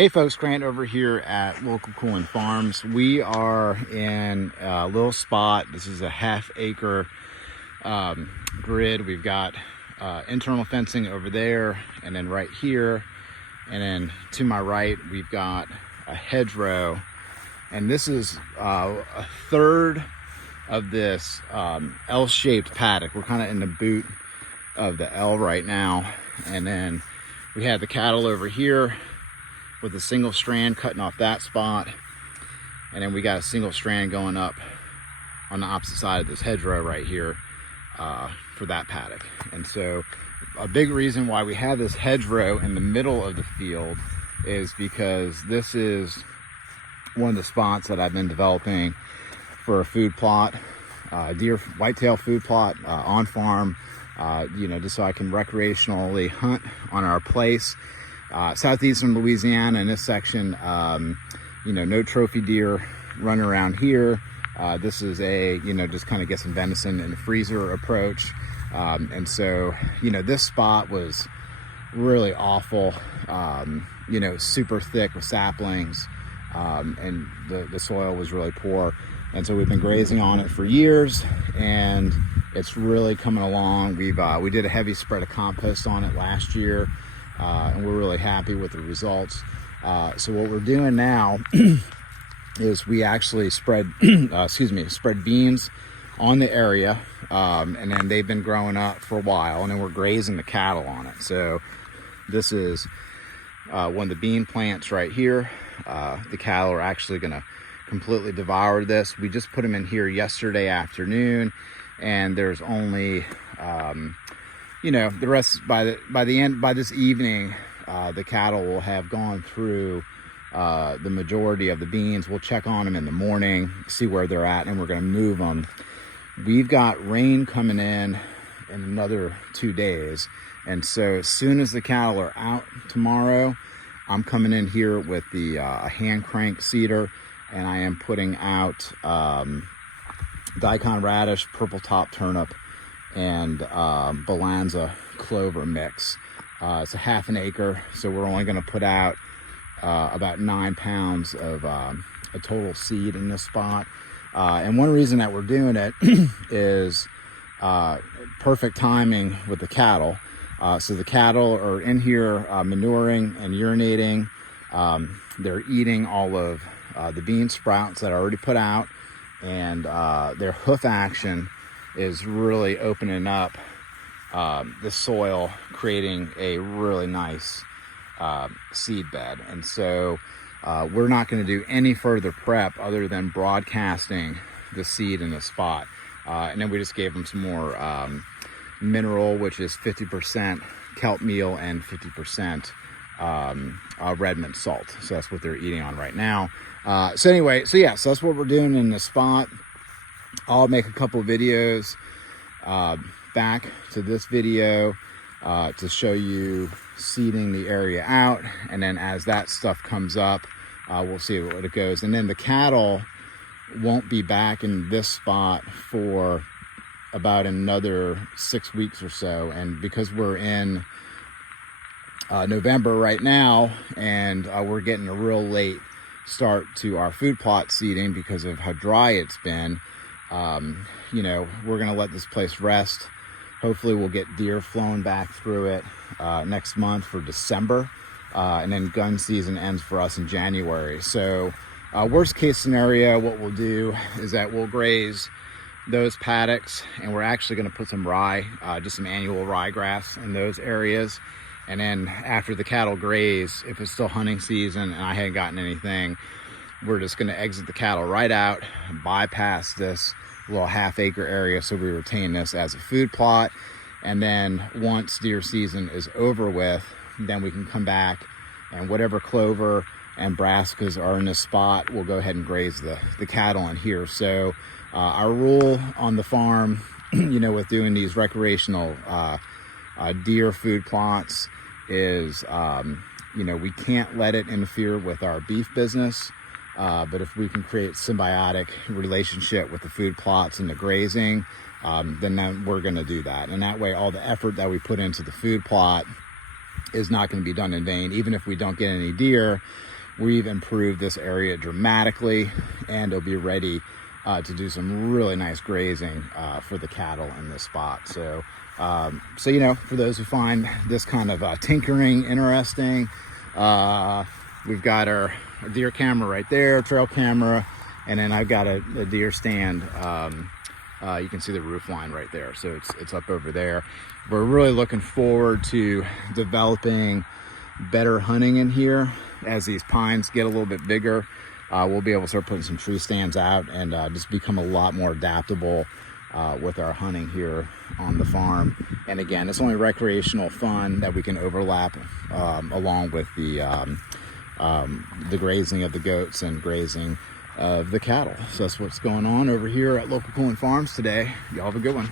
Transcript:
Hey folks, Grant over here at Local Coolin Farms. We are in a little spot. This is a half-acre grid. We've got internal fencing over there, and then right here, and then to my right, we've got a hedgerow. And this is a third of this L-shaped paddock. We're kind of in the boot of the L right now. And then we have the cattle over here with a single strand cutting off that spot, and then we got a single strand going up on the opposite side of this hedgerow right here for that paddock. And so a big reason why we have this hedgerow in the middle of the field is because this is one of the spots that I've been developing for a food plot, deer whitetail food plot on farm, just so I can recreationally hunt on our place. Southeastern Louisiana in this section, no trophy deer run around here. This is a, just kind of get some venison in the freezer approach. And so, this spot was really awful, super thick with saplings, and the soil was really poor. And so we've been grazing on it for years, and it's really coming along. We did a heavy spread of compost on it last year. And we're really happy with the results. So what we're doing now is we actually spread beans on the area, and then they've been growing up for a while, and then we're grazing the cattle on it. So this is one of the bean plants right here. The cattle are actually going to completely devour this. We just put them in here yesterday afternoon, and there's only the rest by this evening, the cattle will have gone through the majority of the beans. We'll check on them in the morning, see where they're at, and we're going to move them. We've got rain coming in another 2 days, and so as soon as the cattle are out tomorrow, I'm coming in here with the hand crank seeder, and I am putting out daikon radish, purple top turnip, and balanza clover mix. It's a half an acre, so we're only going to put out about 9 pounds of a total seed in this spot. And one reason that we're doing it is perfect timing with the cattle. So the cattle are in here manuring and urinating. They're eating all of the bean sprouts that I already put out, and their hoof action is really opening up the soil, creating a really nice seed bed. And so we're not going to do any further prep other than broadcasting the seed in the spot. And then we just gave them some more mineral, which is 50% kelp meal and 50% red mint salt. So that's what they're eating on right now. So that's what we're doing in the spot. I'll make a couple of videos back to this video to show you seeding the area out, and then as that stuff comes up, we'll see what it goes. And then the cattle won't be back in this spot for about another 6 weeks or so. And because we're in November right now, and we're getting a real late start to our food plot seeding because of how dry it's been, we're going to let this place rest. Hopefully we'll get deer flown back through it next month for December, and then gun season ends for us in January. So worst case scenario, what we'll do is that we'll graze those paddocks, and we're actually going to put some rye, just some annual ryegrass in those areas. And then after the cattle graze, if it's still hunting season and I hadn't gotten anything, we're just going to exit the cattle right out, bypass this little half-acre area, so we retain this as a food plot. And then once deer season is over with, then we can come back, and whatever clover and brassicas are in this spot, we'll go ahead and graze the cattle in here. So our rule on the farm, with doing these recreational deer food plots is, we can't let it interfere with our beef business. But if we can create symbiotic relationship with the food plots and the grazing, then we're going to do that. And that way, all the effort that we put into the food plot is not going to be done in vain. Even if we don't get any deer, we've improved this area dramatically, and it'll be ready to do some really nice grazing for the cattle in this spot. So, so you know, for those who find this kind of tinkering interesting, we've got our deer camera right there, trail camera, and then I've got a deer stand. You can see the roof line right there, so it's up over there. We're really looking forward to developing better hunting in here. As these pines get a little bit bigger, we'll be able to start putting some tree stands out and just become a lot more adaptable with our hunting here on the farm. And again, it's only recreational fun that we can overlap along with the grazing of the goats and grazing of the cattle. So that's what's going on over here at Local Cooling Farms today. Y'all have a good one.